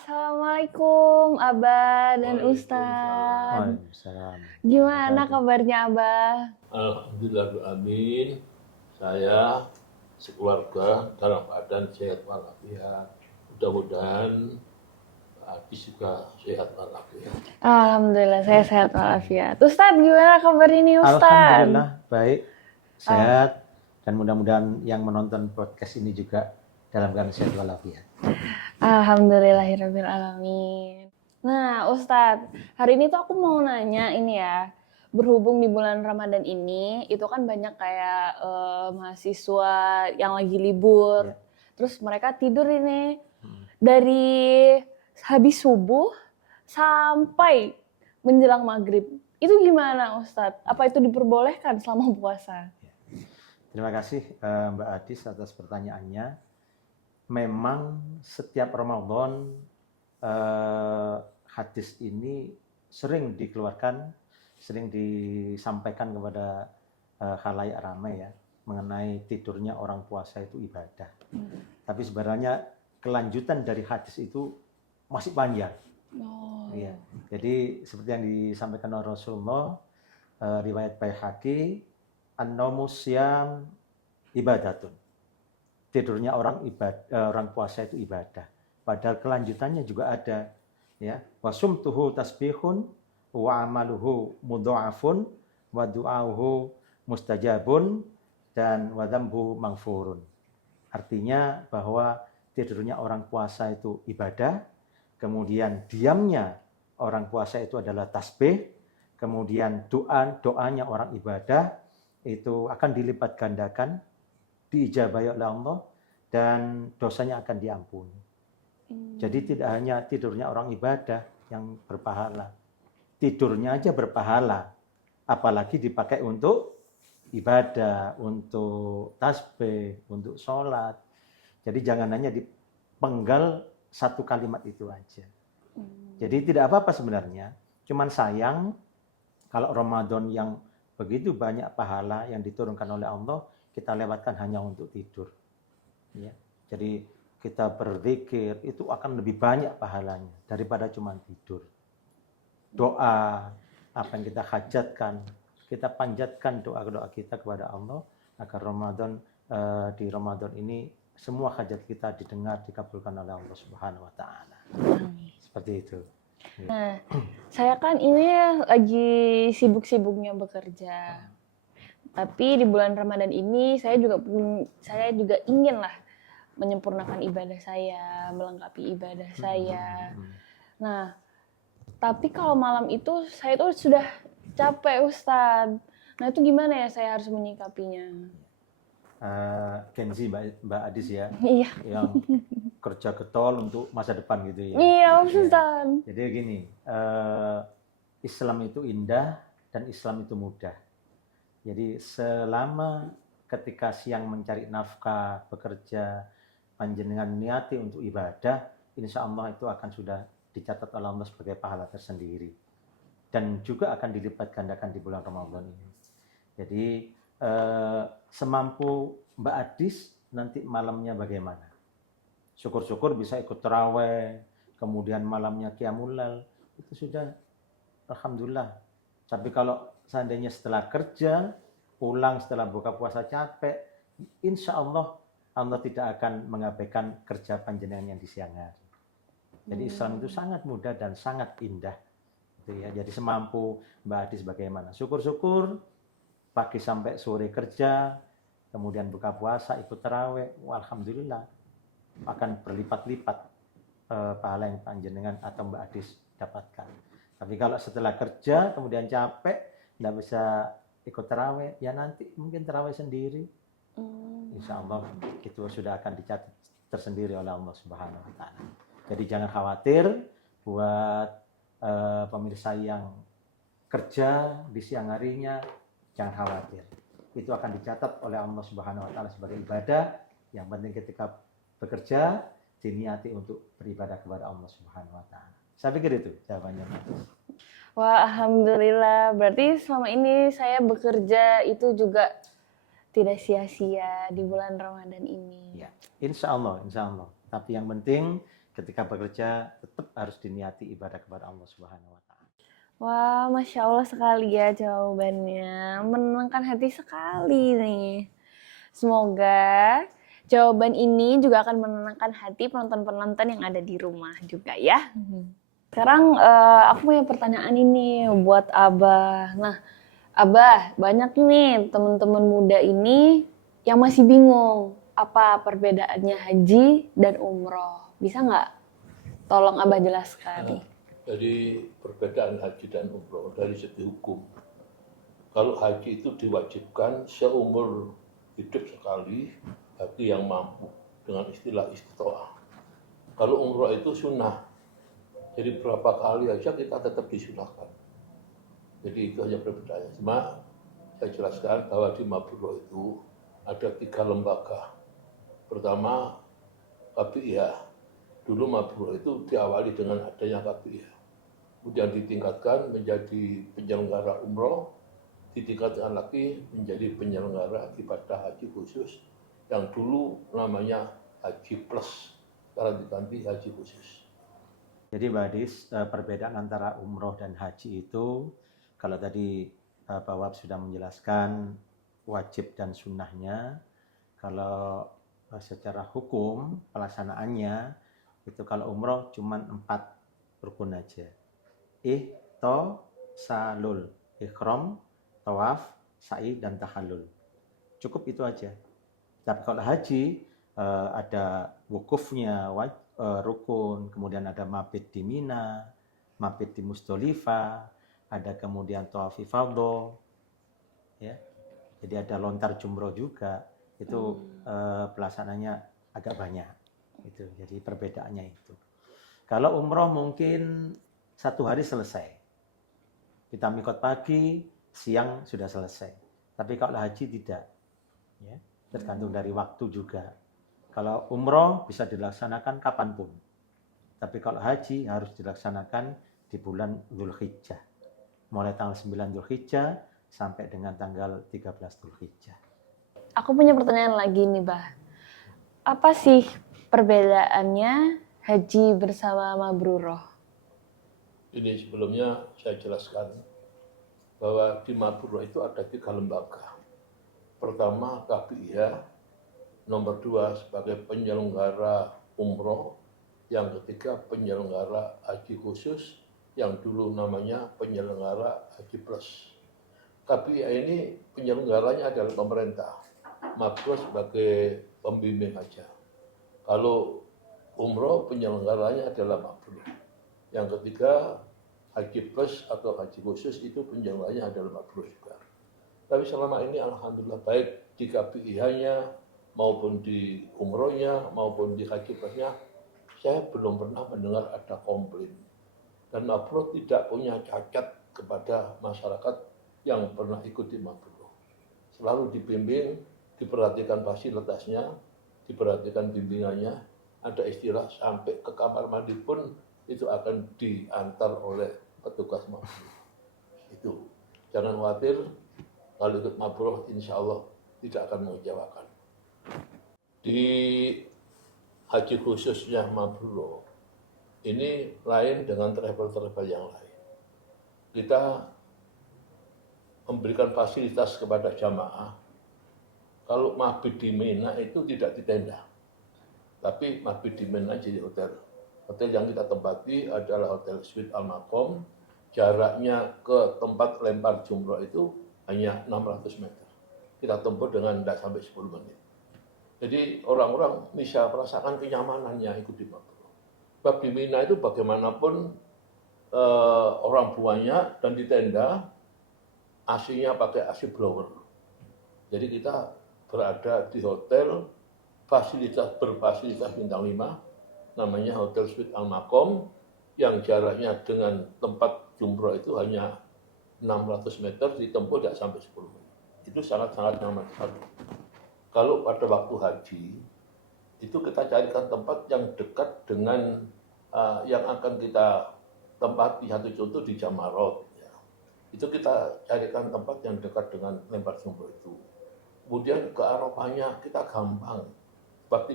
Assalamualaikum Abah dan Ustadz. Waalaikumsalam. Gimana kabarnya Abah? Alhamdulillah amin. Saya sekeluarga dalam keadaan sehat walafiat. Mudah-mudahan habis juga sehat walafiat. Alhamdulillah saya sehat walafiat. Ustadz gimana kabar ini Ustadz? Alhamdulillah baik, sehat, dan mudah-mudahan yang menonton podcast ini juga dalam keadaan sehat walafiat. Alhamdulillahirabbil alamin. Nah Ustadz, hari ini tuh aku mau nanya ini ya. Berhubung di bulan Ramadan ini, itu kan banyak kayak mahasiswa yang lagi libur. Ya. Terus mereka tidur ini dari habis subuh sampai menjelang maghrib. Itu gimana Ustadz? Apa itu diperbolehkan selama puasa? Terima kasih Mbak Adis atas pertanyaannya. Memang setiap Ramadan hadis ini sering dikeluarkan, sering disampaikan kepada khalayak ramai ya, mengenai tidurnya orang puasa itu ibadah. Tapi sebenarnya kelanjutan dari hadis itu masih panjang. Iya. Jadi seperti yang disampaikan oleh Rasulullah, riwayat Baihaqi, an-naumu syiyam ibadatun. Tidurnya orang puasa itu ibadah. Padahal kelanjutannya juga ada, ya. Wasumtuhu tasbihun wa amaluhu mudha'afun wa du'auhu mustajabun dan wa dzambuhu maghfurun. Artinya bahwa tidurnya orang puasa itu ibadah, kemudian diamnya orang puasa itu adalah tasbih, kemudian doanya orang ibadah itu akan dilipat gandakan, diijabahi oleh Allah, dan dosanya akan diampuni. Jadi tidak hanya tidurnya orang ibadah yang berpahala, tidurnya aja berpahala, apalagi dipakai untuk ibadah, untuk tasbih, untuk sholat. Jadi jangan hanya dipenggal satu kalimat itu aja. Jadi tidak apa-apa sebenarnya, cuman sayang kalau Ramadan yang begitu banyak pahala yang diturunkan oleh Allah, kita lewatkan hanya untuk tidur. Ya. Jadi kita berzikir itu akan lebih banyak pahalanya daripada cuma tidur. Doa, apa yang kita hajatkan, kita panjatkan doa-doa kita kepada Allah agar di Ramadan ini semua hajat kita didengar, dikabulkan oleh Allah Subhanahu wa taala. Seperti itu. Nah, saya kan ini lagi sibuk-sibuknya bekerja. Tapi di bulan Ramadan ini saya juga ingin lah menyempurnakan ibadah saya, melengkapi ibadah saya. Nah, tapi kalau malam itu saya tuh sudah capek Ustadz. Nah itu gimana ya saya harus menyikapinya? Kenzi Mbak Adis ya, Iya. yang kerja getol untuk masa depan gitu ya. Iya Ustadz. Jadi gini, Islam itu indah dan Islam itu mudah. Jadi selama ketika siang mencari nafkah, bekerja, panjenengan niati untuk ibadah, insya Allah itu akan sudah dicatat oleh Allah sebagai pahala tersendiri. Dan juga akan dilipat gandakan di bulan Ramadan ini. Jadi semampu Mbak Adis nanti malamnya bagaimana? Syukur-syukur bisa ikut taraweh, kemudian malamnya qiyamul lail, itu sudah alhamdulillah. Tapi kalau seandainya setelah kerja, pulang setelah buka puasa capek, insya Allah Allah tidak akan mengabaikan kerja panjenengan yang di siang hari. Jadi Islam itu sangat mudah dan sangat indah. Gitu ya. Jadi semampu Mbak Adis bagaimana? Syukur-syukur pagi sampai sore kerja, kemudian buka puasa, ikut taraweh, alhamdulillah akan berlipat-lipat pahala yang panjenengan atau Mbak Adis dapatkan. Tapi kalau setelah kerja kemudian capek, tidak bisa ikut taraweh, ya nanti mungkin taraweh sendiri. Insya Allah itu sudah akan dicatat tersendiri oleh Allah Subhanahu wa taala. Jadi jangan khawatir buat pemirsa yang kerja di siang harinya, jangan khawatir. Itu akan dicatat oleh Allah Subhanahu wa taala sebagai ibadah. Yang penting ketika bekerja diniati untuk beribadah kepada Allah Subhanahu wa taala. Saya pikir itu jawabannya. Wah, alhamdulillah. Berarti selama ini saya bekerja itu juga tidak sia-sia di bulan Ramadan ini. Ya, insya Allah. Tapi yang penting ketika bekerja tetap harus diniati ibadah kepada Allah Subhanahu wa taala. Wah, Masya Allah sekali ya jawabannya. Menenangkan hati sekali nih. Semoga jawaban ini juga akan menenangkan hati penonton-penonton yang ada di rumah juga ya. Sekarang aku punya pertanyaan ini buat Abah. Nah, Abah, banyak nih teman-teman muda ini yang masih bingung apa perbedaannya haji dan umroh. Bisa nggak tolong Abah jelaskan? Jadi perbedaan haji dan umroh dari segi hukum. Kalau haji itu diwajibkan seumur hidup sekali bagi yang mampu dengan istilah istitoah. Kalau umroh itu sunnah. Jadi berapa kali aja kita tetap disunahkan. Jadi itu hanya perbedaannya. Cuma saya jelaskan bahwa di Mabrurah itu ada 3 lembaga. Pertama, KPIH. Dulu Mabrurah itu diawali dengan adanya KPIH. Kemudian ditingkatkan menjadi penyelenggara umroh, ditingkatkan lagi menjadi penyelenggara ibadah haji khusus yang dulu namanya Haji Plus, sekarang diganti Haji Khusus. Jadi Mbak Adis, perbedaan antara umroh dan haji itu, kalau tadi Pak Wahab sudah menjelaskan wajib dan sunnahnya, kalau secara hukum pelaksanaannya, itu kalau umroh cuma 4 rukun aja. Salul, ikhram, tawaf, sa'i, dan tahallul. Cukup itu aja. Tapi kalau haji, ada wukufnya, rukun, kemudian ada mabit di Mina, mabit di Musdalifah, ada kemudian tawaf ifadah, ya. Jadi ada lontar jumroh juga. Itu pelaksanaannya agak banyak. Itu jadi perbedaannya itu. Kalau umroh mungkin 1 hari selesai. Kita mikot pagi, siang sudah selesai. Tapi kalau haji tidak, ya, tergantung dari waktu juga. Kalau umroh bisa dilaksanakan kapanpun. Tapi kalau haji harus dilaksanakan di bulan Dzulhijjah. Mulai tanggal 9 Dzulhijjah sampai dengan tanggal 13 Dzulhijjah. Aku punya pertanyaan lagi nih, Bah. Apa sih perbedaannya haji bersama Mabrurah? Ini sebelumnya saya jelaskan bahwa di Mabrurah itu ada 3 lembaga. Pertama KPIH, nomor 2 sebagai penyelenggara umroh, yang ketiga penyelenggara haji khusus, yang dulu namanya penyelenggara haji plus. KPIH ini penyelenggaranya adalah pemerintah, Mabrurah sebagai pembimbing aja. Kalau umroh penyelenggaranya adalah Mabrurah. Yang ketiga, haji plus atau haji khusus itu penyelenggaranya adalah Mabrurah juga. Tapi selama ini alhamdulillah baik di KPIH-nya maupun di umrohnya maupun di haji plusnya, saya belum pernah mendengar ada komplain. Dan Mabrurah tidak punya cacat kepada masyarakat yang pernah ikut di Mabrurah. Selalu dibimbing, diperhatikan fasilitasnya, diperhatikan bimbingannya, ada istilah sampai ke kamar mandi pun itu akan diantar oleh petugas Mabrurah. Itu jangan khawatir, kalau ikut Mabrurah insya Allah tidak akan mengecewakan. Di haji khususnya Mabrurah ini lain dengan travel-travel yang lain. Kita memberikan fasilitas kepada jamaah. Kalau mabit di Mina itu tidak di tenda, tapi mabit di Mina jadi hotel. Hotel yang kita tempati adalah Hotel Suite Al Maqam. Jaraknya ke tempat lempar jumroh itu hanya 600 meter. Kita tempuh dengan tidak sampai 10 menit. Jadi orang-orang bisa merasakan kenyamanannya ikut di Mabrurah. Sebab di Mina itu bagaimanapun orang banyak dan di tenda AC-nya pakai AC blower. Jadi kita berada di hotel berfasilitas bintang 5, namanya Hotel Suite Al Maqam, yang jaraknya dengan tempat jumroh itu hanya 600 meter, ditempuh tidak sampai 10 menit. Itu sangat-sangat nyaman sekali. Kalau pada waktu haji, itu kita carikan tempat yang dekat dengan yang akan kita tempati. Satu contoh di Jamarot. Ya. Itu kita carikan tempat yang dekat dengan lempar jumroh itu. Kemudian ke Arafahnya kita gampang. Sebab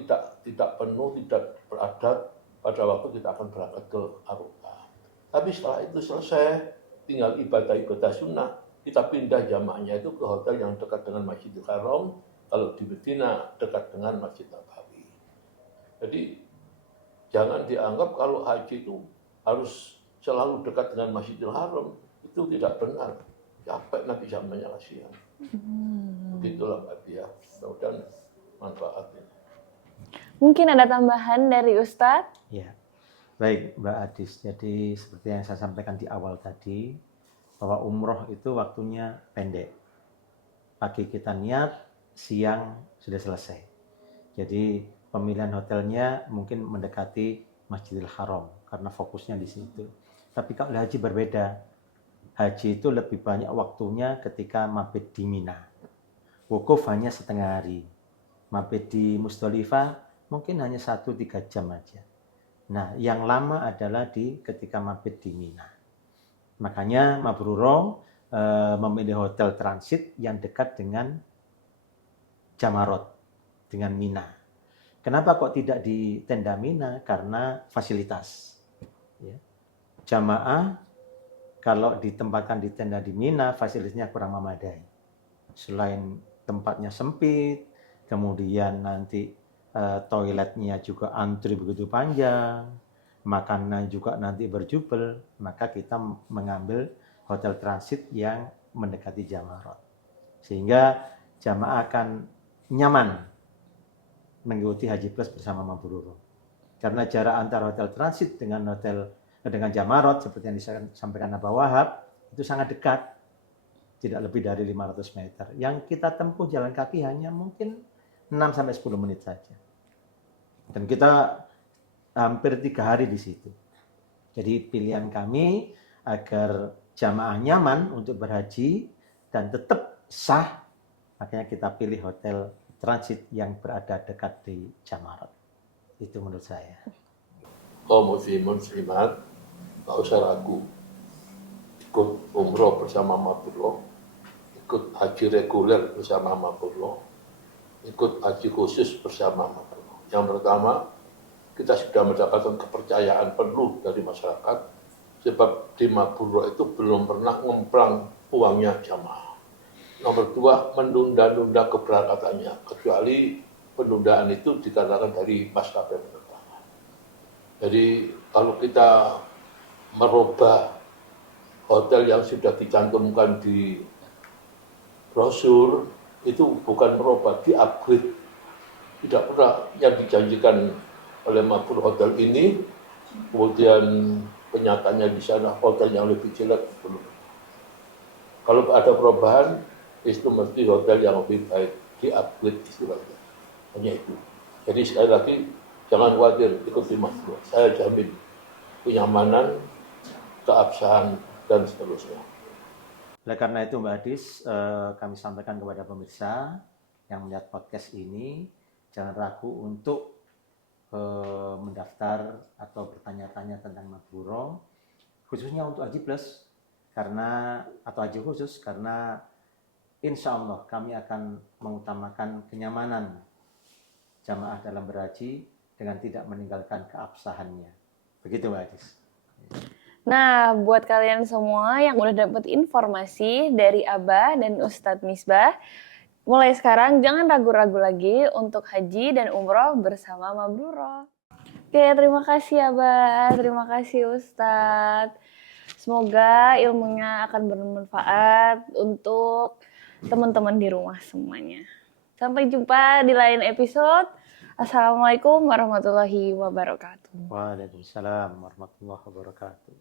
tidak penuh, tidak beradat, pada waktu kita akan berangkat ke Arafah. Tapi setelah itu selesai, tinggal ibadah-ibadah sunnah, kita pindah jamaahnya itu ke hotel yang dekat dengan Masjidil Haram, kalau di Medina dekat dengan Masjid Nabawi. Jadi jangan dianggap kalau haji itu harus selalu dekat dengan Masjidil Haram, itu tidak benar. Capek nanti zamannya kasihan. Begitulah Mbak Bia, mudah-mudahan manfaatnya. Mungkin ada tambahan dari Ustadz? Ya, baik Mbak Adis. Jadi seperti yang saya sampaikan di awal tadi, bahwa umroh itu waktunya pendek. Pagi kita niat, siang sudah selesai. Jadi pemilihan hotelnya mungkin mendekati Masjidil Haram karena fokusnya di situ. Tapi kalau haji berbeda. Haji itu lebih banyak waktunya ketika mabit di Mina. Wukuf hanya setengah hari. Mabit di Musdalifah mungkin hanya 1-3 jam aja. Nah, yang lama adalah ketika mabit di Mina. Makanya Mabruro memilih hotel transit yang dekat dengan Jamarot, dengan Mina. Kenapa kok tidak di tenda Mina? Karena fasilitas. Ya. Jamaah kalau ditempatkan di tenda di Mina, fasilitasnya kurang memadai. Selain tempatnya sempit, kemudian nanti toiletnya juga antri begitu panjang, makanan juga nanti berjubel, maka kita mengambil hotel transit yang mendekati Jamarot. Sehingga jamaah akan nyaman mengikuti Haji Plus bersama Mabruro. Karena jarak antara hotel transit dengan Jamarot seperti yang disampaikan Abah Wahab itu sangat dekat, tidak lebih dari 500 meter. Yang kita tempuh jalan kaki hanya mungkin 6-10 menit saja. Dan kita hampir 3 hari di situ. Jadi pilihan kami agar jamaah nyaman untuk berhaji dan tetap sah, makanya kita pilih hotel transit yang berada dekat di Jamarot. Itu menurut saya. Kaum muslimat, nggak usah ragu, ikut umroh bersama Mabruro, ikut haji reguler bersama Mabruro, ikut haji khusus bersama Mabruro. Yang pertama, kita sudah mendapatkan kepercayaan penuh dari masyarakat, sebab di Mabruro itu belum pernah ngemplang uangnya jamaah. Nomor 2, menunda-nunda keberangkatannya, kecuali penundaan itu dikarenakan dari maskapai penerbangan. Jadi kalau kita merubah hotel yang sudah dicantumkan di brosur, itu bukan merubah, di-upgrade. Tidak pernah yang dijanjikan oleh Mabrur Hotel ini, kemudian kenyataannya di sana hotel yang lebih jelek. Belum. Kalau ada perubahan, itu mesti hotel yang lebih baik, di-upgrade istilahnya. Hanya itu. Jadi sekali lagi, jangan khawatir ikuti Mabrur. Saya jamin kenyamanan, keabsahan, dan seterusnya. Oleh karena itu Mbak Adis, kami sampaikan kepada pemirsa yang melihat podcast ini, jangan ragu untuk mendaftar atau bertanya-tanya tentang Mabruro, khususnya untuk Haji Plus, atau Haji Khusus, karena insya Allah kami akan mengutamakan kenyamanan jamaah dalam berhaji dengan tidak meninggalkan keabsahannya. Begitu Mbak Adis. Nah, buat kalian semua yang udah dapat informasi dari Abah dan Ustadz Misbah, mulai sekarang jangan ragu-ragu lagi untuk haji dan umroh bersama Mabruro. Oke, terima kasih Abah, terima kasih Ustadz. Semoga ilmunya akan bermanfaat untuk teman-teman di rumah semuanya. Sampai jumpa di lain episode. Assalamualaikum warahmatullahi wabarakatuh. Waalaikumsalam warahmatullahi wabarakatuh.